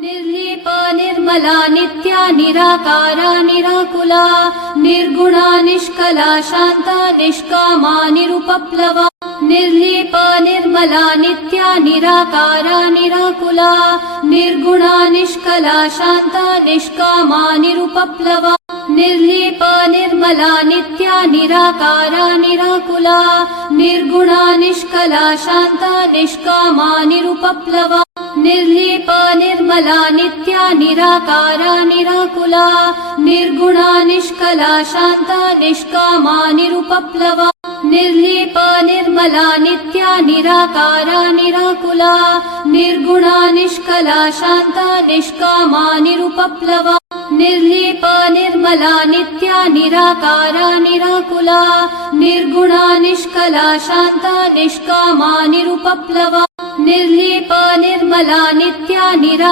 निर्लीपा Nirmala Nitya nirakara निराकुला Nirguna निष्कला Shanta निष्कामा निरुपप्लवा निर्लीपा Nirmala Nitya nirakara निराकुला Nirguna निष्कला Shanta निष्कामा निरुपप्लवा निर्लीपा Nirmala Nitya nirakara निराकुला Nirguna निष्कला Shanta निष्कामा निरुपप्लवा निर्लीपा Nirmala Nitya nirakara निराकुला Nirguna निष्कला Shanta निष्कामा निरुपप्लवा निर्लीपा Nirmala Nitya nirakara निराकुला Nirguna निष्कला Shanta निष्कामा निरुपप्लवा निर्लीपा Nirmala Nitya nirakara निराकुला Nirguna निष्कला Shanta निष्कामा निरुपप्लवा निर्लीपा Nirmala Nitya Nira